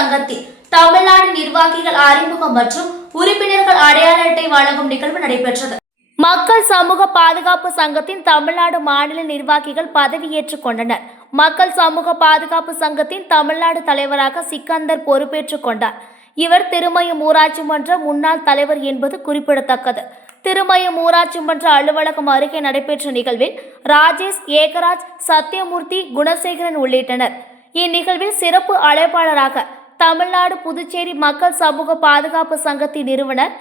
சங்கத்தில் தமிழ்நாடு நிர்வாகிகள் அறிமுகம் மற்றும் உறுப்பினர்கள் அடையாள அட்டை வழங்கும் நிகழ்வு நடைபெற்றது. மக்கள் சமூக பாதுகாப்பு சங்கத்தின் தமிழ்நாடு மாநில நிர்வாகிகள் பதவியேற்றுக் கொண்டனர். மக்கள் சமூக பாதுகாப்பு சங்கத்தின் தமிழ்நாடு தலைவராக சிக்கந்தர் பொறுப்பேற்றுக் கொண்டார். இவர் திருமயம் ஊராட்சி மன்ற முன்னாள் தலைவர் என்பது குறிப்பிடத்தக்கது. திருமயம் ஊராட்சி மன்ற அலுவலகம் அருகே நடைபெற்ற நிகழ்வில் ராஜேஷ் ஏகராஜ் சத்யமூர்த்தி குணசேகரன் உள்ளிட்டனர். இந்நிகழ்வில் சிறப்பு அழைப்பாளராக தமிழ்நாடு புதுச்சேரி மக்கள் சமூக பாதுகாப்பு சங்கத்தின் நிறுவனர்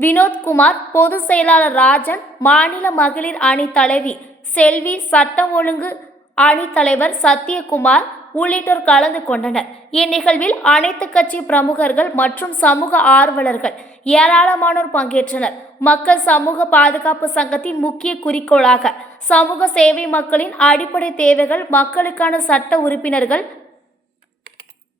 வினோத்குமார் பொதுச் செயலாளர் ராஜன் மாநில மகளிர் அணி தலைவி செல்வி சட்டம் ஒழுங்கு அணி தலைவர் சத்யகுமார் உள்ளிட்டோர் கலந்து கொண்டனர். இந்நிகழ்வில் அனைத்து கட்சி பிரமுகர்கள் மற்றும் சமூக ஆர்வலர்கள் ஏராளமானோர் பங்கேற்றனர். மக்கள் சமூக பாதுகாப்பு சங்கத்தின் முக்கிய குறிக்கோளாக சமூக சேவை மக்களின் அடிப்படை தேவைகள் மக்களுக்கான சட்ட உறுப்பினர்கள்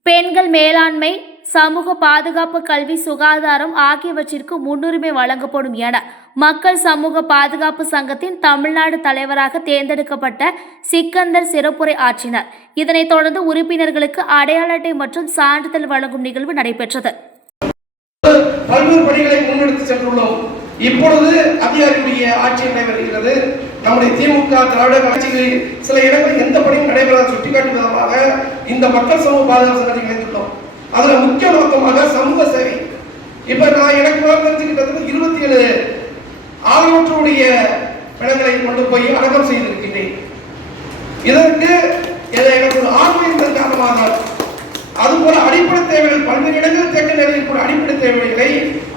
பெண்கள் மேலாண்மை சமூக பாதுகாப்பு கல்வி சுகாதாரம் ஆகியவற்றிற்கு முன்னுரிமை வழங்கப்படும் என மக்கள் சமூக பாதுகாப்பு சங்கத்தின் தமிழ்நாடு தலைவராக தேர்ந்தெடுக்கப்பட்ட சிக்கந்தர் சிறப்புரை ஆற்றினார். இதனைத் தொடர்ந்து உறுப்பினர்களுக்கு அடையாள அட்டை மற்றும் சான்றிதழ் வழங்கும் நிகழ்வு நடைபெற்றது. பல்வேறு பணிகளை முன்னெடுத்து சென்றுள்ளோம். இப்பொழுது அதிகாரியுடைய ஆட்சி நடைபெறுகிறது. நம்முடைய திமுக திராவிட கட்சிகளில் சில இடங்களில் எந்த பணியும் நடைபெறாத. சுட்டிக்காட்டும் விதமாக இந்த மக்கள் சமூக பாதுகாப்பு சங்கத்தை இணைத்துள்ளோம். அதுல முக்கிய நோக்கமாக சமூக சேவை. இப்ப நான் எனக்கு மேல தெரிஞ்சுக்கிட்டது இருபத்தி ஏழு ஆகியவற்றுடைய பிணங்களை கொண்டு போய் அடக்கம் செய்திருக்கின்றேன். இதற்கு எனக்கு ஒரு ஆர்வம் இருந்ததன் காரணமாக அதுபோல அடிப்படை தேவைகள் பல்வேறு இடங்களில் தேக்க நிலையில் கூட அடிப்படை தேவைகளை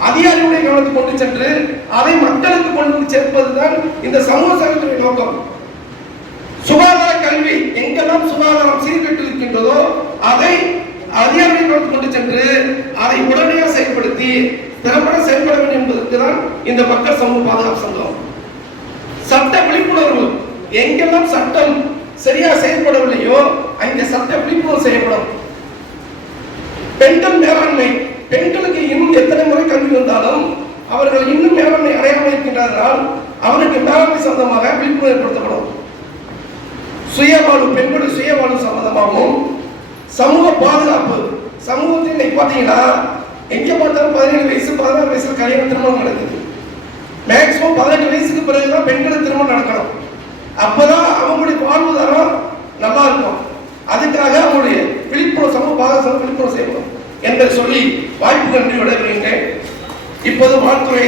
அதிகாரிகளுடைய கவனத்துக்கு கொண்டு சென்று அதை மக்களுக்கு கொண்டு சேர்ப்பது சேர்ப்பதுதான் இந்த சமூக சேவைத்துறை நோக்கம். சுகாதார கல்வி எங்கெல்லாம் சுகாதாரம் சீர்கட்டு இருக்கின்றதோ அதை அதிகாரிகளை கொண்டு சென்று அதை உடனடியாக செயல்படுத்தி திறம்பட செயல்பட வேண்டும் என்பதற்கு தான் இந்த மக்கள் சமூக பாதுகாப்பு சங்கம். சட்ட விழிப்புணர்வு எங்கெல்லாம் சட்டம் சரியா செயல்படவில்லையோ அங்கே சட்ட விழிப்புணர்வு செய்யப்படும். பெண்கள் மேலாண்மை பெண்களுக்கு இன்னும் எத்தனை முறை கல்வி வந்தாலும் அவர்கள் இன்னும் மேலாண்மை அடையாமல் இருக்கின்றார்கள் அவருக்கு மேலாண்மை சம்பந்தமாக விழிப்புணர்வு ஏற்படுத்தப்படும். சுயவாழ்வு பெண்களுடைய சுயவாழ்வு சம்பந்தமாகவும் சமூக பாதுகாப்பு சமூகத்தில் இன்னைக்கு பார்த்தீங்கன்னா எங்க பார்த்தாலும் பதினேழு வயசு பதினாறு வயசுல கல்யாணம் திருமணம் நடக்குது. மேக்சிமம் பதினெட்டு வயசுக்கு பிறகுதான் பெண்களுக்கு திருமணம் நடக்கணும். அப்பதான் அவங்களுடைய வாழ்வுதாரம் நல்லா இருக்கும். அதுக்காக அவங்களுடைய விழிப்புணர்வு சமூக பாதுகாப்பு விழிப்புணர்வு செய்யணும் என்று சொல்லி வாய்ப்பு நன்றி விட இப்போது வாழ்த்துறை.